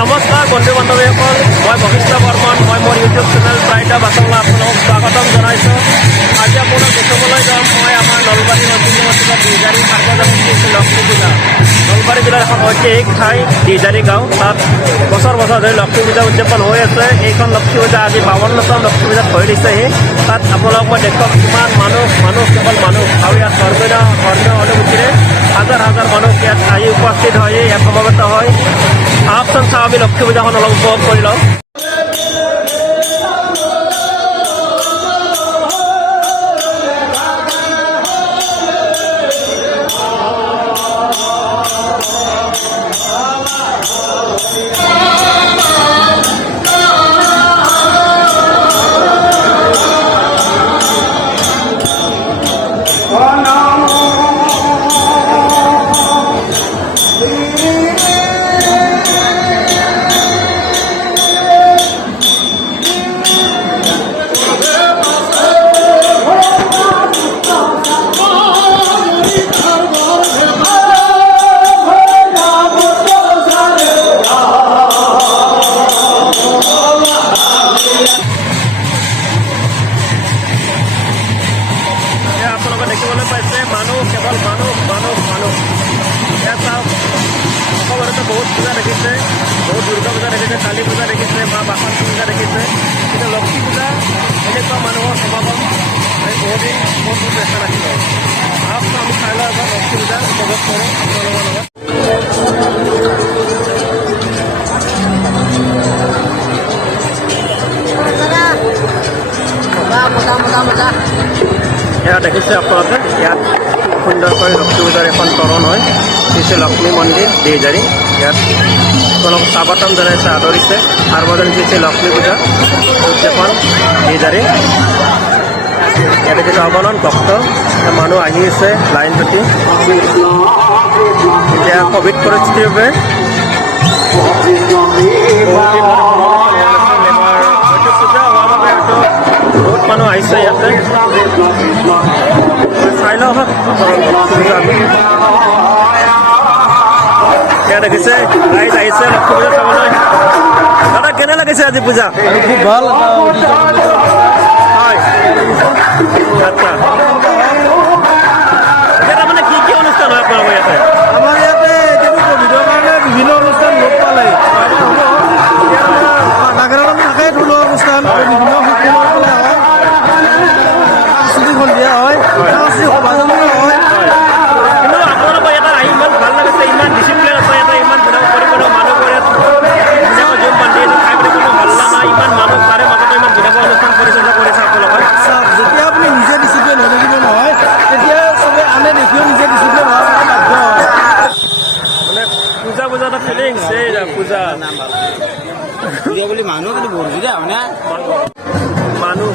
নমস্কাৰ বন্ধু বান্ধৱীসকল, মই বশিষ্ঠ বৰ্মন। মই মোৰ ইউটিউব চেনেল প্ৰাইডা বাছংলা আপোনালোকক স্বাগতম জনাইছোঁ। আজি আপোনাক দেখুৱাবলৈ যাম মই আমাৰ নলবাৰী অঞ্চলত দিজাৰী সাৰ্বজনীন লক্ষ্মী পূজা। নলবাৰী জিলাৰ এখন ঐতিহাসিক ঠাই দিজাৰী গাঁও। তাত বছৰ বছৰ ধৰি লক্ষ্মী পূজা উদযাপন হৈ আছে। এইখন লক্ষ্মী পূজা আজি 52তম লক্ষ্মী পূজাত হৈ দিছেহি। তাত আপোনালোকক মই দেখুৱাম কিমান মানুহ কেৱল মানুহ আৰু ইয়াত ধৰ্মীয় অনুভূতিৰে হাজাৰ হাজাৰ মানুহ ইয়াত আহি উপস্থিত হয়, ইয়াত সমবেত হয়। আহকচোন চাওঁ আমি লক্ষ্মী পূজাখন অলপ উপভোগ কৰি লওঁ। দেখিবলৈ পাইছে মানুহ কেৱল মানুহ ইয়াত চাওক। অসমতে বহুত পূজা দেখিছে, বহুত দুৰ্গা পূজা দেখিছে, কালী পূজা দেখিছে, মা বাসন্তী পূজা দেখিছে, কিন্তু লক্ষ্মী পূজা এনেকুৱা মানুহৰ সমাগম আমি বহুদিন দেখা নাছিলোঁ। আহকচোন আমি চাই লওঁ এবাৰ লক্ষ্মী পূজা উপভোগ কৰোঁ আপোনালোকৰ লগত। এয়া দেখিছে আপোনালোকে, ইয়াত সুন্দৰকৈ লক্ষ্মী পূজাৰ এখন তৰণ হয়। শ্ৰী লক্ষ্মী মন্দিৰ দিজাৰী। ইয়াত আপোনালোকক স্বাগতম জনাইছে, আদৰিছে সাৰ্বজনীন শ্ৰী লক্ষ্মী পূজা উদযাপন দিজাৰী। ইয়াত দেখিছে অগণন ভক্ত মানুহ আহি আছে লাইন পাতি। এতিয়া কোভিড পৰিস্থিতিৰ বাবে বহুত মানুহ আহিছে ইয়াতে। চাই লওঁ ইয়াত দেখিছে ৰাইজ আহিছে লক্ষ্মী পূজা চাবলৈ। দাদা কেনে লাগিছে আজি পূজা? খুব ভাল। হয়, আচ্ছা। এতিয়া মানে কি অনুষ্ঠান হয় আপোনালোকৰ ইয়াতে? আমাৰ ইয়াতে এতিয়াতো কোভিডৰ কাৰণে বিভিন্ন অনুষ্ঠান লোপ পালে। নাগাৰা থাকে থলুৱা অনুষ্ঠান, বিভিন্ন সকলৰ ফালে হয়, সাংস্কৃতিক সন্ধিয়া হয়, সাংস্কৃতিক সভাজনো হয়। কিন্তু আপোনালোকৰ ইয়াতে আহি ইমান ভাল লাগিছে, ইমান ডিচিপ্লিন আছে ইয়াতে, ইমান পৰিমাণৰ মানুহবোৰে ধুনীয়াকৈ জুম বান্ধি ঠাই বুলি কোনো হাল্লা নাই, ইমান মানুহ তাৰে মাজতে ইমান ধুনীয়াকৈ অনুষ্ঠান পৰিচালনা কৰিছে আপোনালোকে। যেতিয়া আপুনি নিজে ডিচিপ্লিন হৈ থাকিব নহয়, তেতিয়া চবে আনে দেখিও নিজে ডিচিপ্লিন হোৱাৰ কাৰণে বাধ্য হয়। মানে পূজা এটা ফিলিংছ এই পূজা বুলি মানুহ কিন্তু বৰজুৰীয়া হয় না মানুহ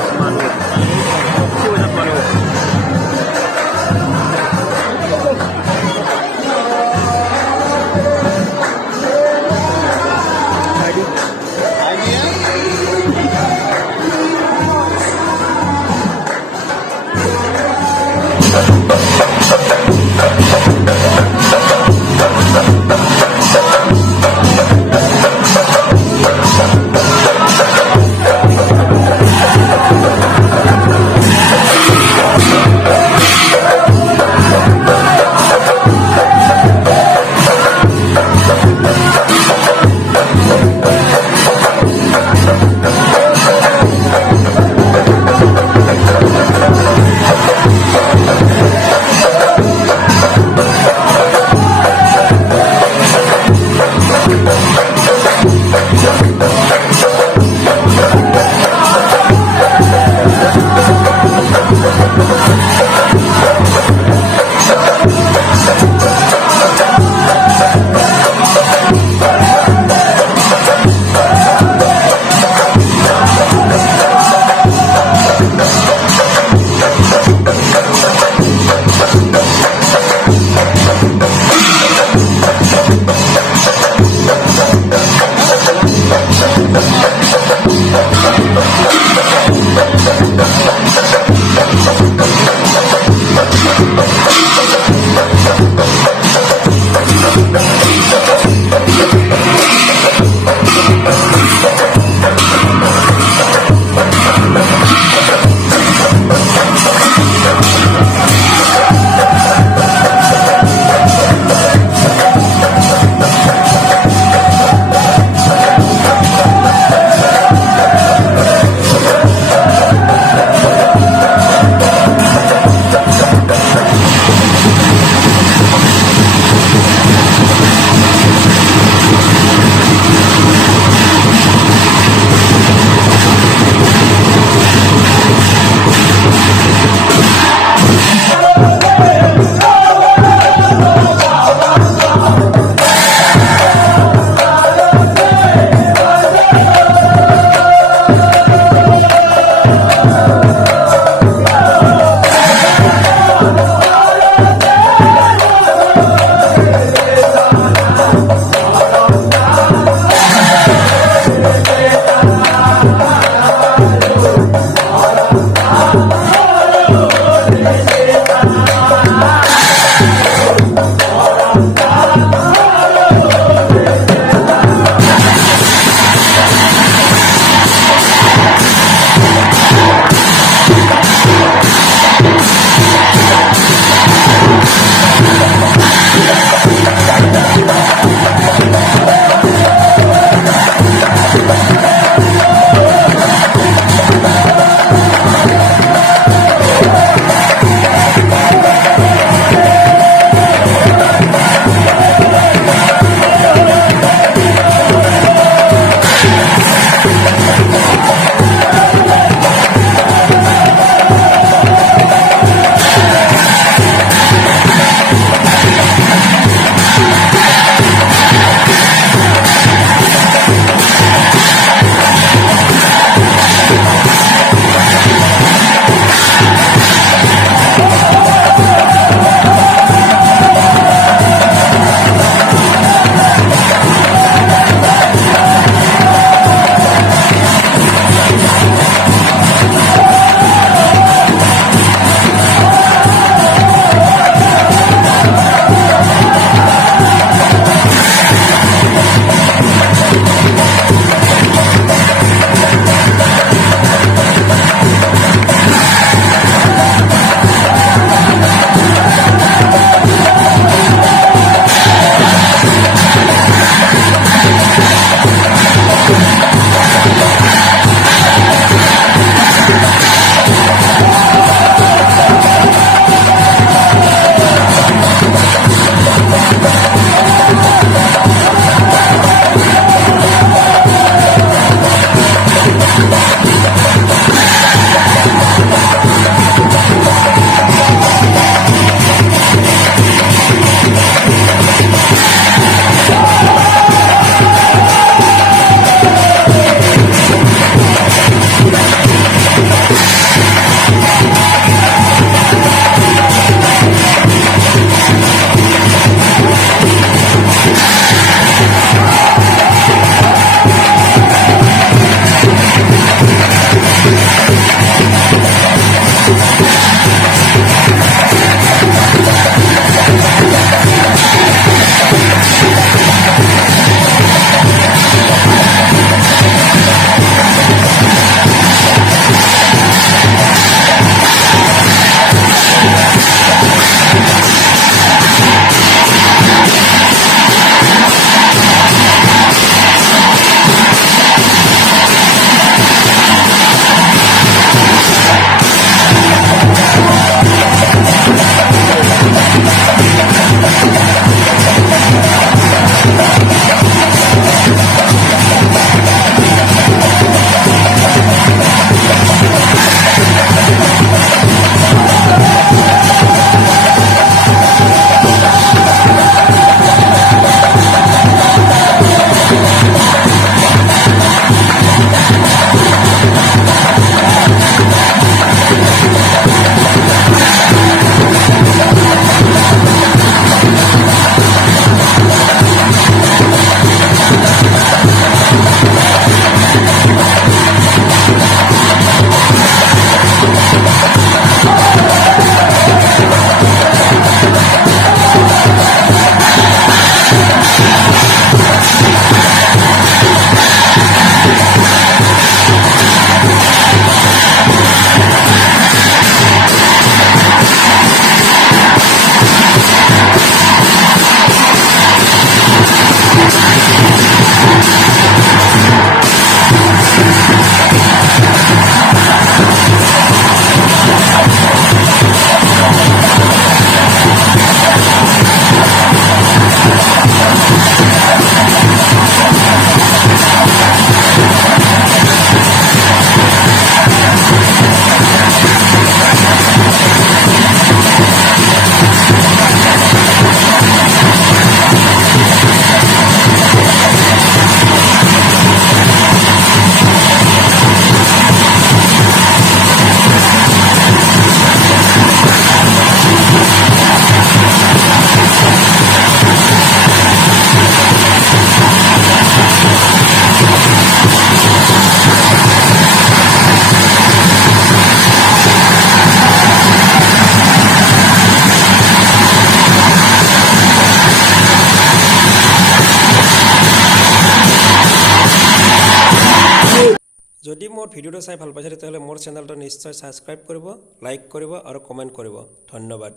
যদি মোৰ ভিডিঅ'টো চাই ভাল পাইছে তেতিয়াহ'লে মোৰ চেনেলটো নিশ্চয় ছাবস্ক্ৰাইব কৰিব, লাইক কৰিব আৰু কমেণ্ট কৰিব। ধন্যবাদ।